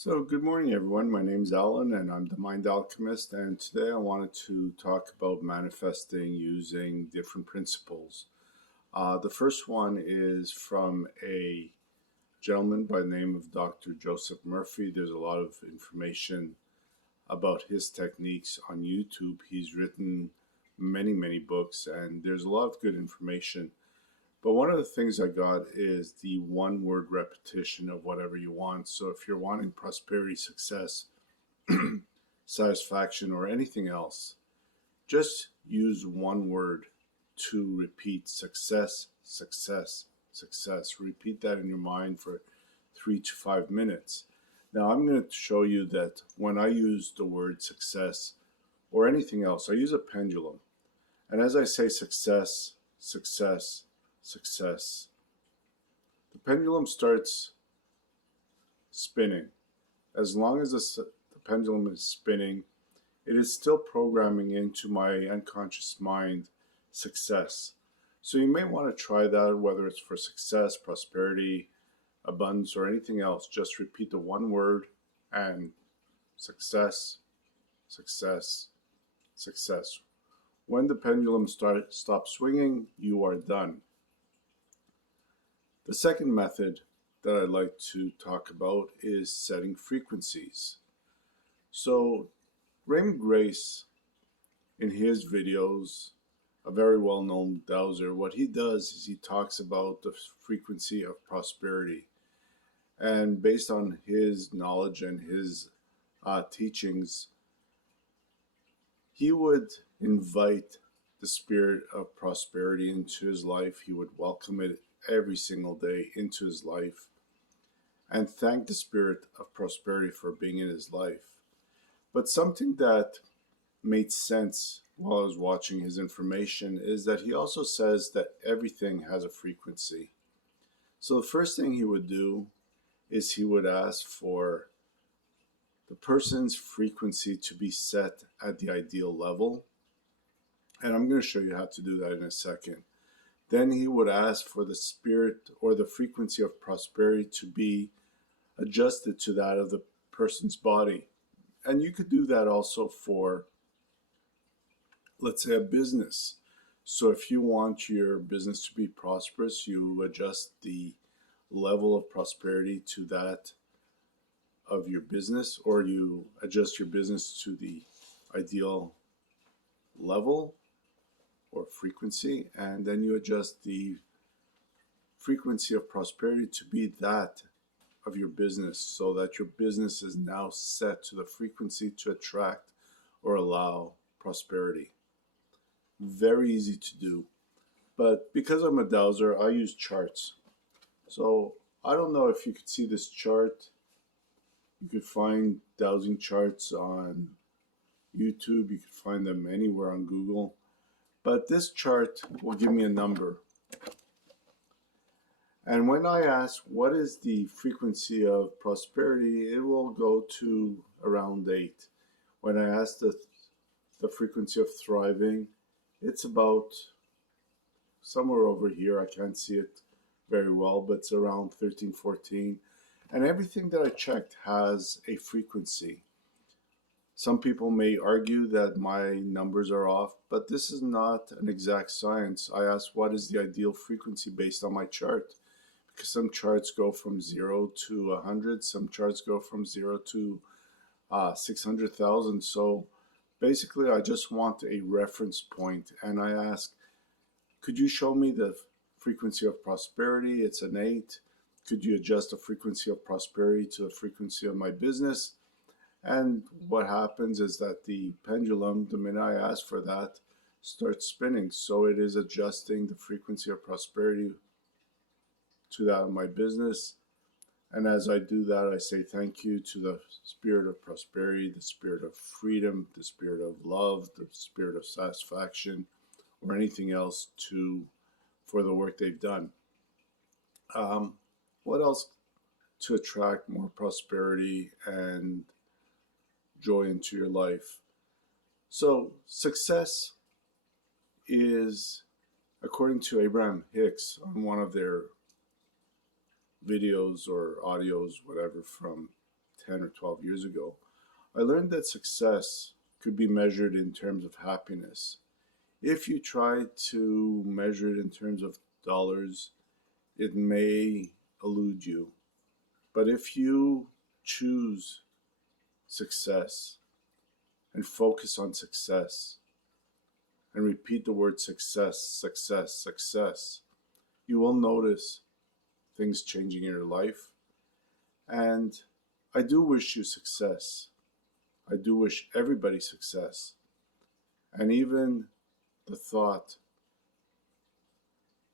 So, good morning, everyone. My name's Allan, and I'm the Mind Alchemist. And today I wanted to talk about manifesting using different principles. The first one is from a gentleman by the name of Dr. Joseph Murphy. There's a lot of information about his techniques on YouTube. He's written many books, and there's a lot of good information. But one of the things I got is the one-word repetition of whatever you want. So if you're wanting prosperity, success, satisfaction, or anything else, just use one word to repeat success, success, success. Repeat that in your mind for 3 to 5 minutes. Now I'm going to show you that when I use the word success or anything else, I use a pendulum. And as I say success, success, success, the pendulum starts spinning. As long as the pendulum is spinning, it is still programming into my unconscious mind success. So you may want to try that, whether it's for success, prosperity, abundance, or anything else. Just repeat the one word and success, success, success. When the pendulum stops swinging, you are done. The second method that I'd like to talk about is setting frequencies. So Raymond Grace, in his videos, a very well-known dowser, what he does is he talks about the frequency of prosperity. And based on his knowledge and his teachings, he would invite the spirit of prosperity into his life. He would welcome it every single day into his life and thank the spirit of prosperity for being in his life. But something that made sense while I was watching his information is that he also says that everything has a frequency. So the first thing he would do is he would ask for the person's frequency to be set at the ideal level. And I'm going to show you how to do that in a second. Then he would ask for the spirit or the frequency of prosperity to be adjusted to that of the person's body. And you could do that also for, let's say, a business. So if you want your business to be prosperous, you adjust the level of prosperity to that of your business, or you adjust your business to the ideal level or frequency, and then you adjust the frequency of prosperity to be that of your business, so that your business is now set to the frequency to attract or allow prosperity. Very easy to do. But because I'm a dowser, I use charts. So I don't know if you could see this chart. You could find dowsing charts on YouTube. You could find them anywhere on Google. But this chart will give me a number. And when I ask what is the frequency of prosperity, it will go to around 8. When I ask the frequency of thriving, it's about somewhere over here. I can't see it very well, but it's around 13, 14. And everything that I checked has a frequency. Some people may argue that my numbers are off, but this is not an exact science. I asked what is the ideal frequency based on my chart, because some charts go from 0 to 100, some charts go from 0 to 600,000. So basically I just want a reference point, and I ask, could you show me the frequency of prosperity? It's an 8. Could you adjust the frequency of prosperity to the frequency of my business? And what happens is that the pendulum, the minute I ask for that, starts spinning. So it is adjusting the frequency of prosperity to that of my business. And as I do that, I say thank you to the spirit of prosperity, the spirit of freedom, the spirit of love, the spirit of satisfaction, or anything else for the work they've done. What else to attract more prosperity and joy into your life? So success is, according to Abraham-Hicks, on one of their videos or audios, whatever, from 10 or 12 years ago, I learned that success could be measured in terms of happiness. If you try to measure it in terms of dollars, it may elude you. But if you choose success and focus on success and repeat the word success, success, success, you will notice things changing in your life. And I do wish you success. I do wish everybody success. And even the thought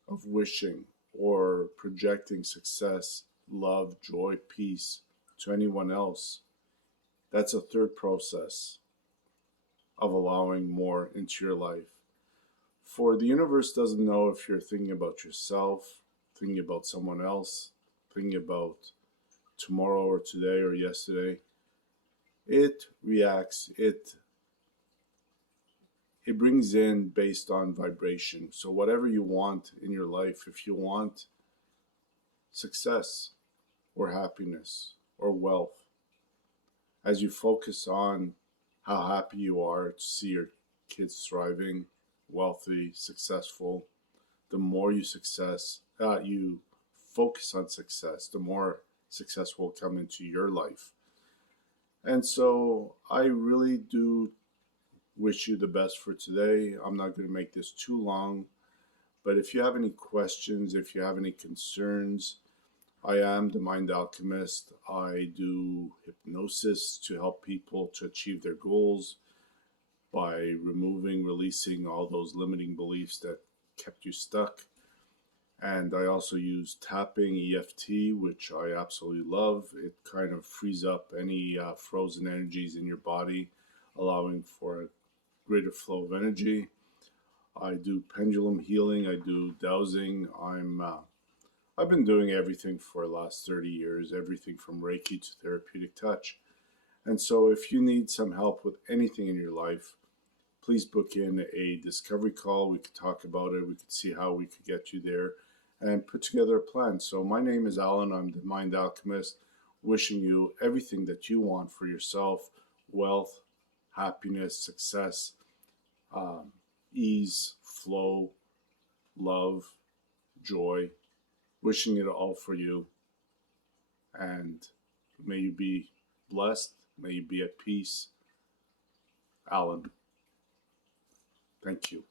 of wishing or projecting success, love, joy, peace to anyone else, that's a third process of allowing more into your life. For the universe doesn't know if you're thinking about yourself, thinking about someone else, thinking about tomorrow or today or yesterday. It reacts, it brings in based on vibration. So whatever you want in your life, if you want success or happiness or wealth, as you focus on how happy you are to see your kids thriving, wealthy, successful, the more you focus on success, the more success will come into your life. And so I really do wish you the best for today. I'm not going to make this too long, but if you have any questions, if you have any concerns, I am the Mind Alchemist. I do hypnosis to help people to achieve their goals by releasing all those limiting beliefs that kept you stuck. And I also use tapping, EFT, which I absolutely love. It kind of frees up any frozen energies in your body, allowing for a greater flow of energy. I do pendulum healing. I do dowsing. I've been doing everything for the last 30 years, everything from Reiki to therapeutic touch. And so if you need some help with anything in your life, please book in a discovery call. We could talk about it. We could see how we could get you there and put together a plan. So my name is Allan. I'm the Mind Alchemist, wishing you everything that you want for yourself: wealth, happiness, success, ease, flow, love, joy. Wishing it all for you. And may you be blessed. May you be at peace. Allan. Thank you.